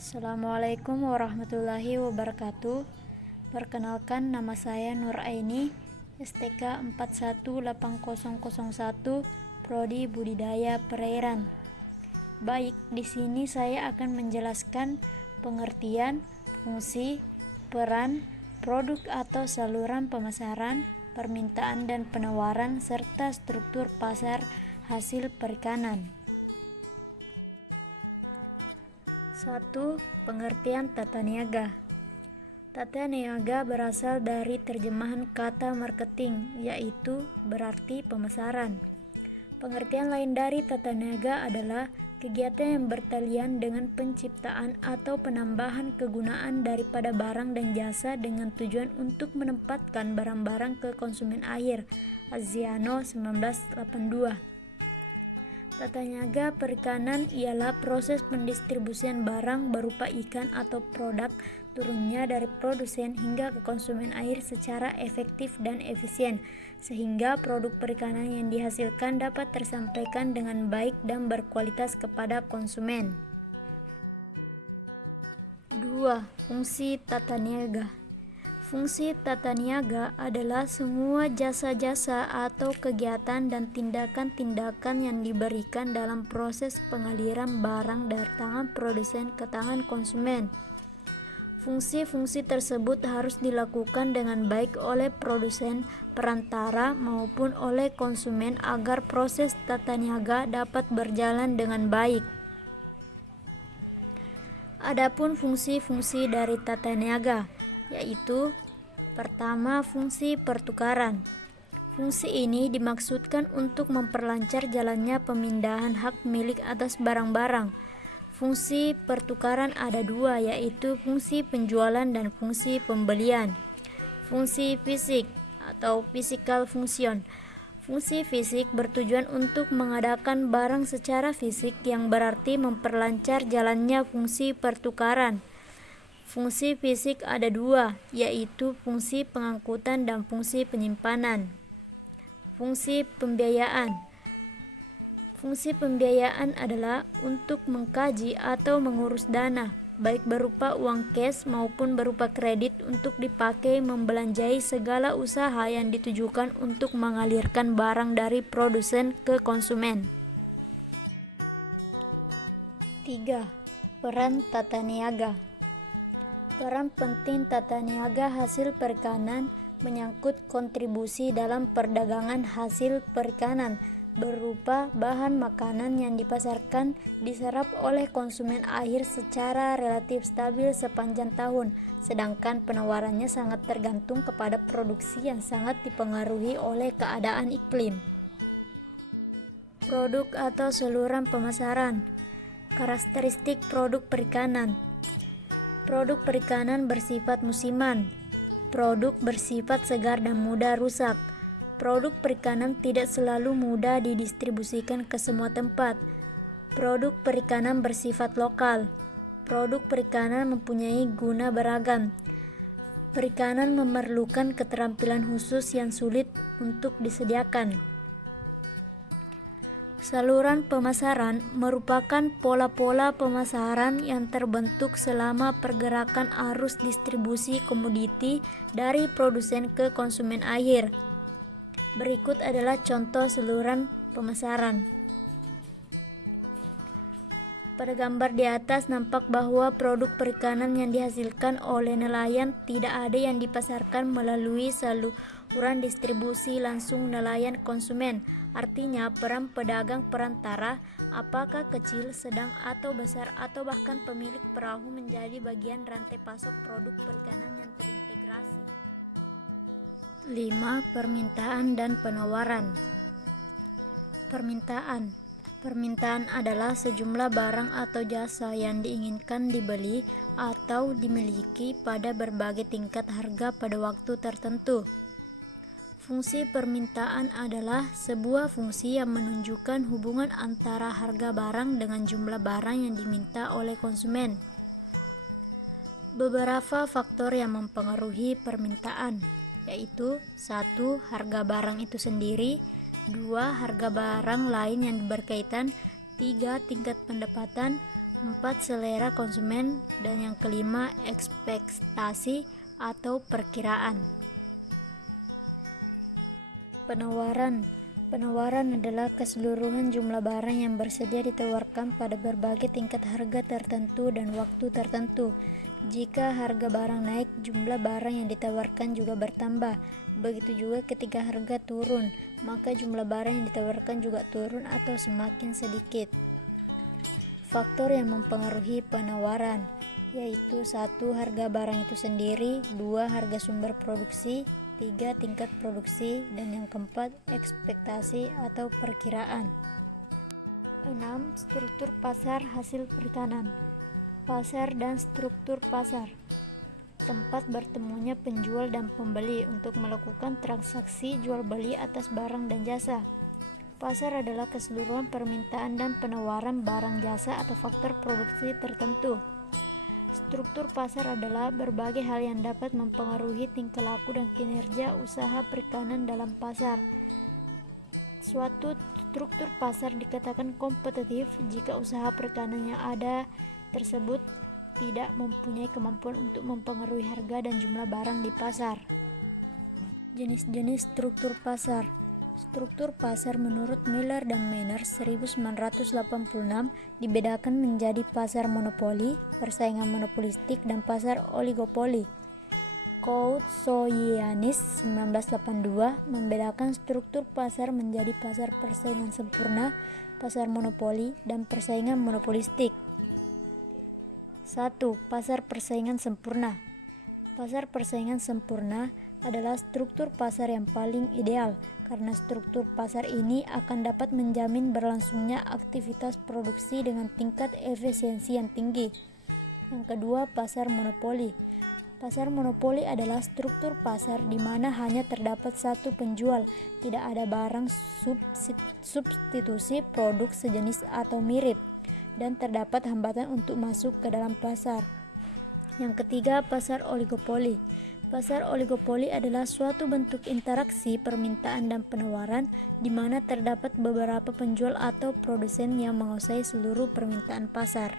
Assalamualaikum warahmatullahi wabarakatuh. Perkenalkan, nama saya Nur Aini, STK 418001, Prodi Budidaya Perairan. Baik, di sini saya akan menjelaskan pengertian, fungsi, peran, produk atau saluran pemasaran, permintaan dan penawaran, serta struktur pasar hasil perikanan. 1. Pengertian tata niaga. Tata niaga berasal dari terjemahan kata marketing, yaitu berarti pemasaran. Pengertian lain dari tata niaga adalah kegiatan yang bertalian dengan penciptaan atau penambahan kegunaan daripada barang dan jasa dengan tujuan untuk menempatkan barang-barang ke konsumen akhir. Aziano 1982. Tata niaga perikanan ialah proses pendistribusian barang berupa ikan atau produk turunnya dari produsen hingga ke konsumen akhir secara efektif dan efisien, sehingga produk perikanan yang dihasilkan dapat tersampaikan dengan baik dan berkualitas kepada konsumen. 2. Fungsi tata niaga. Fungsi tata niaga adalah semua jasa-jasa atau kegiatan dan tindakan-tindakan yang diberikan dalam proses pengaliran barang dari tangan produsen ke tangan konsumen. Fungsi-fungsi tersebut harus dilakukan dengan baik oleh produsen, perantara, maupun oleh konsumen agar proses tata niaga dapat berjalan dengan baik. Adapun fungsi-fungsi dari tata niaga, yaitu pertama, fungsi pertukaran. Fungsi ini dimaksudkan untuk memperlancar jalannya pemindahan hak milik atas barang-barang. Fungsi pertukaran ada dua, yaitu fungsi penjualan dan fungsi pembelian. Fungsi fisik atau physical function. Fungsi fisik bertujuan untuk mengadakan barang secara fisik, yang berarti memperlancar jalannya fungsi pertukaran. Fungsi fisik ada dua, yaitu fungsi pengangkutan dan fungsi penyimpanan. Fungsi pembiayaan. Fungsi pembiayaan adalah untuk mengkaji atau mengurus dana, baik berupa uang cash maupun berupa kredit, untuk dipakai membelanjai segala usaha yang ditujukan untuk mengalirkan barang dari produsen ke konsumen. 3. Peran tata niaga. Peran penting tata niaga hasil perikanan menyangkut kontribusi dalam perdagangan hasil perikanan berupa bahan makanan yang dipasarkan diserap oleh konsumen akhir secara relatif stabil sepanjang tahun, sedangkan penawarannya sangat tergantung kepada produksi yang sangat dipengaruhi oleh keadaan iklim. Produk atau saluran pemasaran. Karakteristik produk perikanan. Produk perikanan bersifat musiman. Produk bersifat segar dan mudah rusak. Produk perikanan tidak selalu mudah didistribusikan ke semua tempat. Produk perikanan bersifat lokal. Produk perikanan mempunyai guna beragam. Perikanan memerlukan keterampilan khusus yang sulit untuk disediakan. Saluran pemasaran merupakan pola-pola pemasaran yang terbentuk selama pergerakan arus distribusi komoditi dari produsen ke konsumen akhir. Berikut adalah contoh saluran pemasaran. Pada gambar di atas nampak bahwa produk perikanan yang dihasilkan oleh nelayan tidak ada yang dipasarkan melalui saluran distribusi langsung nelayan konsumen. Artinya, peran pedagang perantara, apakah kecil, sedang atau besar, atau bahkan pemilik perahu, menjadi bagian rantai pasok produk perikanan yang terintegrasi. 5. Permintaan dan penawaran. Permintaan. Permintaan adalah sejumlah barang atau jasa yang diinginkan dibeli atau dimiliki pada berbagai tingkat harga pada waktu tertentu. Fungsi permintaan adalah sebuah fungsi yang menunjukkan hubungan antara harga barang dengan jumlah barang yang diminta oleh konsumen. Beberapa faktor yang mempengaruhi permintaan, yaitu 1. Harga barang itu sendiri. 2. Harga barang lain yang berkaitan. 3. Tingkat pendapatan. 4. Selera konsumen, dan yang kelima ekspektasi atau perkiraan. Penawaran adalah keseluruhan jumlah barang yang bersedia ditawarkan pada berbagai tingkat harga tertentu dan waktu tertentu. Jika harga barang naik, jumlah barang yang ditawarkan juga bertambah. Begitu juga ketika harga turun, maka jumlah barang yang ditawarkan juga turun atau semakin sedikit. Faktor yang mempengaruhi penawaran yaitu 1. Harga barang itu sendiri, 2. Harga sumber produksi, 3. Tingkat produksi, dan yang keempat ekspektasi atau perkiraan. 6. Struktur pasar hasil perikanan. Pasar dan struktur pasar, tempat bertemunya penjual dan pembeli untuk melakukan transaksi jual beli atas barang dan jasa. Pasar adalah keseluruhan permintaan dan penawaran barang jasa atau faktor produksi tertentu. Struktur pasar adalah berbagai hal yang dapat mempengaruhi tingkah laku dan kinerja usaha perikanan dalam pasar. Suatu struktur pasar dikatakan kompetitif jika usaha perikanan yang ada tersebut tidak mempunyai kemampuan untuk mempengaruhi harga dan jumlah barang di pasar. Jenis-jenis struktur pasar. Struktur pasar menurut Miller dan Maynard 1986 dibedakan menjadi pasar monopoli, persaingan monopolistik, dan pasar oligopoli. Koutsoyianis 1982 membedakan struktur pasar menjadi pasar persaingan sempurna, pasar monopoli, dan persaingan monopolistik. 1. Pasar persaingan sempurna. Pasar persaingan sempurna adalah struktur pasar yang paling ideal karena struktur pasar ini akan dapat menjamin berlangsungnya aktivitas produksi dengan tingkat efisiensi yang tinggi. Yang kedua, pasar monopoli. Pasar monopoli adalah struktur pasar di mana hanya terdapat satu penjual, tidak ada barang substitusi produk sejenis atau mirip, dan terdapat hambatan untuk masuk ke dalam pasar. Yang ketiga, pasar oligopoli. Pasar oligopoli adalah suatu bentuk interaksi permintaan dan penawaran di mana terdapat beberapa penjual atau produsen yang menguasai seluruh permintaan pasar.